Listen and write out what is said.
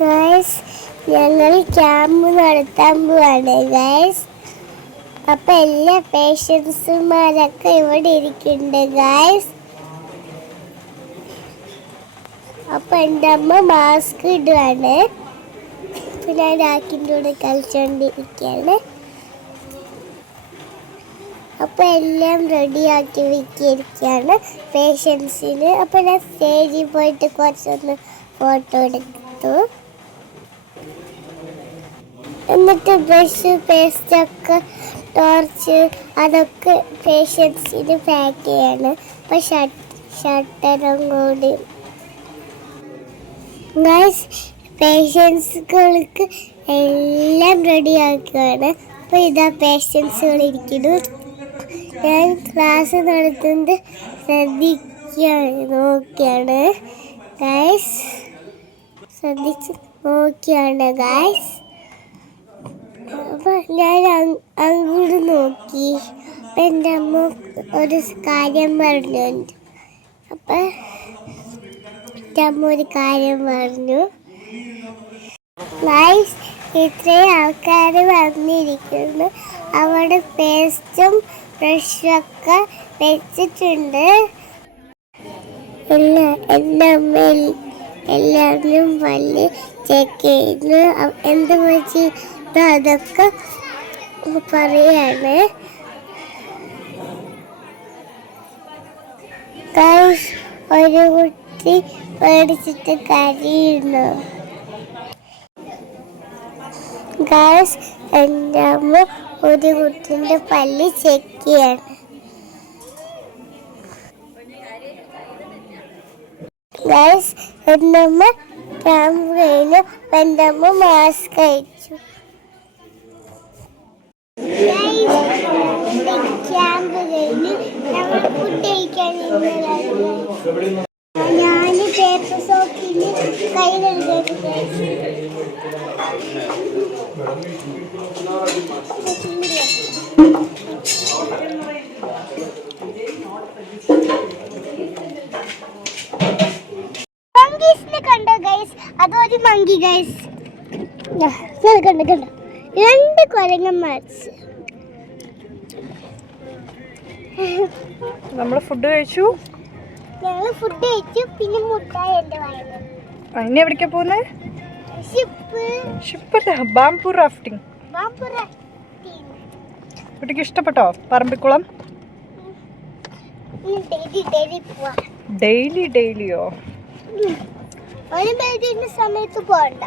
Guys ഞങ്ങൾ camp നടത്താൻ പോവാണ് ഗൈസ്. അപ്പം എല്ലാ പേഷ്യൻസുമാരൊക്കെ ഇവിടെ ഇരിക്കുന്നുണ്ട് ഗൈസ്. അപ്പം എൻ്റെ അമ്മ മാസ്ക് ഇടുവാണ്. അപ്പം ഞാൻ രാക്കിൻ്റെ കൂടെ കളിച്ചുകൊണ്ടിരിക്കുകയാണ്. അപ്പം എല്ലാം റെഡിയാക്കി വെച്ചിരിക്കുകയാണ് പേഷ്യൻസിന്. അപ്പം ഞാൻ സ്റ്റേജിൽ പോയിട്ട് കുറച്ചൊന്ന് ഫോട്ടോ എടുത്തു. എന്നിട്ട് ബ്രഷ്, പേസ്റ്റൊക്കെ, ടോർച്ച് അതൊക്കെ പേഷ്യൻസിന് പാക്ക് ചെയ്യാണ്. അപ്പം ഷട്ടറും കൂടി ഗൈസ് പേഷ്യൻസുകൾക്ക് എല്ലാം റെഡിയാക്കുകയാണ്. അപ്പോൾ ഇതാ പേഷ്യൻസുകൾ ഇരിക്കുന്നു. ഞാൻ ക്ലാസ് നടത്തുന്നത് നോക്കിയാണ് ഗൈസ്. ശ്രദ്ധിച്ച് നോക്കിയാണ് ഗൈസ്. അപ്പം ഞാൻ അങ്ങോട്ട് നോക്കി. അപ്പം എൻ്റെ അമ്മ ഒരു കാര്യം പറഞ്ഞുണ്ട്. അപ്പം എൻ്റെ അമ്മ ഒരു കാര്യം പറഞ്ഞു. ഗൈസ് ഇത്രയും ആൾക്കാർ വന്നിരിക്കുന്നു. അവിടെ പേസ്റ്റും ബ്രഷൊക്കെ വെച്ചിട്ടുണ്ട്. എൻ്റെ അമ്മ എല്ലാവരും പല്ല് ചെക്ക് ചെയ്യുന്നു. എന്ത് വെച്ച് അതൊക്കെ പറയാണ്. ഗൈസ് ഒരു കുട്ടി പേടിച്ചിട്ട് കരയുന്നു. ഗൈസ് എൻ്റെ അമ്മ ഒരു കുട്ടിൻ്റെ പല്ല് ചെക്ക് ചെയ്യാണ്. ഗൈസ് എൻ്റെ അമ്മ ക്യാമ്പ് കഴിഞ്ഞു. എൻ്റെ അമ്മ മാസ്ക് അയച്ചു. ക്യാമ്പ് കഴിഞ്ഞ് ഞങ്ങൾ ഫുഡ് കഴിക്കാൻ ഞാൻ പേപ്പർ സോപ്പിൽ കൈ കഴുകി. മങ്കീസിനെ കണ്ടോ ഗൈസ്? അതൊരു മങ്കി ഗൈസ്. കണ്ടോ രണ്ട് കുരങ്ങന്മാർ. നമ്മൾ ഫുഡ് കഴിച്ചു. ഞങ്ങൾ ഫുഡ് കഴിച്ചു. പിന്നെ മുട്ടായി എൻ്റെ വാങ്ങി. ഇനി എവിടേക്കാ പോകുന്നത്? ഷിപ്പല്ല, ബാംബു റാഫ്റ്റിംഗ്. കുട്ടിക്ക് ഇഷ്ടപ്പെട്ടോ പറമ്പിക്കുളം? ഡെയിലിയോ? ഡെയിലിയോ? സമയത്ത് പോകണ്ട.